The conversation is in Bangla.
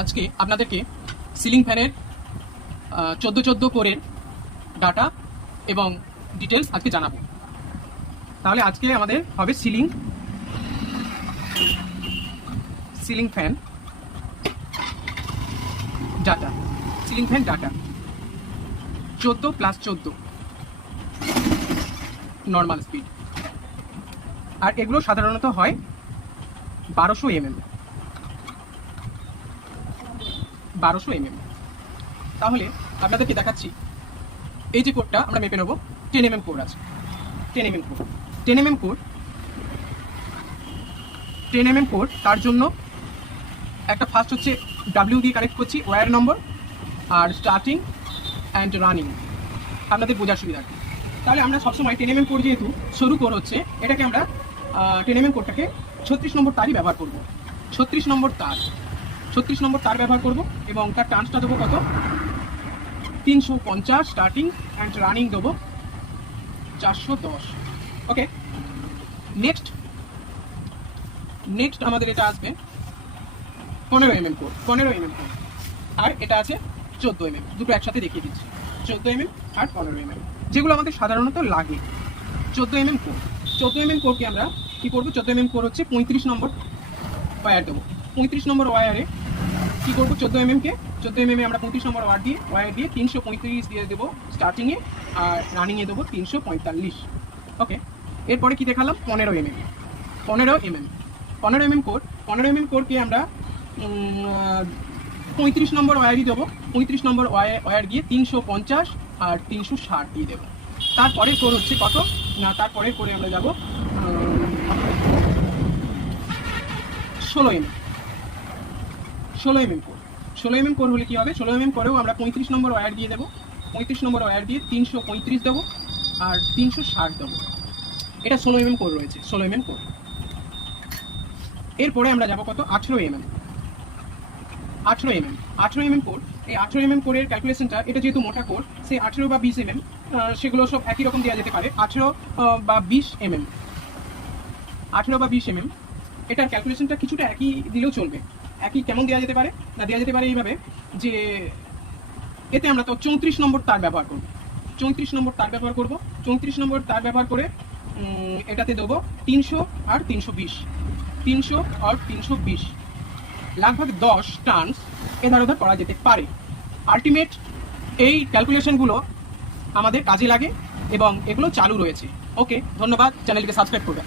আজকে আপনাদেরকে সিলিং ফ্যানের 14 কোরের ডাটা এবং ডিটেলস আজকে জানাবো। তাহলে আজকে আমাদের হবে ceiling fan data, ceiling fan data 14+14 normal speed, আর এগুলো সাধারণত হয় 1200 mm। তাহলে আপনাদেরকে দেখাচ্ছি, এই যে কোডটা আমরা মেপে নেব 10 mm কোড আছে, 10 mm কোড। তার জন্য একটা ফার্স্ট হচ্ছে ডাব্লিউ দিয়ে কানেক্ট করছি ওয়্যার নম্বর, আর স্টার্টিং অ্যান্ড রানিং আপনাদের বোঝার সুবিধার্থে। তাহলে আমরা সবসময় 10 mm কোড যেহেতু সরু কোড হচ্ছে, এটাকে আমরা 10 mm কোডটাকে 36 নম্বর তারই ব্যবহার করব। 36 নম্বর তার ব্যবহার করব এবং তার টার্নসটা দেবো কত 350, স্টার্টিং অ্যান্ড রানিং দেবো 410। ওকে, নেক্সট আমাদের এটা আসবে 15 mm কোড, আর এটা আছে 14 mm। দুটো একসাথে দেখিয়ে দিচ্ছি, 14 mm আর 15 mm, যেগুলো আমাদের সাধারণত লাগে। 14 mm কোডকে আমরা কি করবো, 14 mm কোড হচ্ছে 35 নম্বর ওয়্যার দেবো। 35 নম্বর ওয়্যারে কি করবো, 14 mm আমরা 35 নম্বর ওয়্যার দিয়ে 335 দিয়ে দেবো স্টার্টিংয়ে, আর রানিংয়ে দেবো 345। ওকে, এরপরে কি দেখালাম 15 mm কোডকে আমরা 35 নম্বর ওয়্যারই দেবো। 35 নম্বর ওয়্যার দিয়ে 350 আর 360 দিয়ে দেবো। তারপরের কোড হচ্ছে কত না, তারপরের কোডে আমরা যাবো 16 mm কোড হলে কি হবে, 16 mm কোডেও আমরা 35 নম্বর ওয়্যার দিয়ে দেবো। 35 নম্বর ওয়্যার দিয়ে 335 দেবো আর 360 দেবো। এটা 16 mm কোড রয়েছে, 16 mm কোড। এরপরে আমরা যাবো কত 18 mm কোড। এই 18 mm কোডের ক্যালকুলেশনটা, এটা যেহেতু মোটা কোড, সেই 18 বা 20 mm সেগুলো সব একই রকম দেওয়া যেতে পারে। 18 বা 20 mm এটার ক্যালকুলেশনটা কিছুটা একই দিলেও চলবে। একই কেমন দেওয়া যেতে পারে না, দেওয়া যেতে পারে এইভাবে যে এতে আমরা তো 34 নম্বর তার ব্যবহার করব। 34 নম্বর তার ব্যবহার করে এটাতে দেবো 300 আর 320 লাগভাগ 10 টার্নস এধার ওধার করা যেতে পারে। আলটিমেট এই ক্যালকুলেশনগুলো আমাদের কাজে লাগে এবং এগুলো চালু রয়েছে। ওকে, ধন্যবাদ, চ্যানেলটিকে সাবস্ক্রাইব করবেন।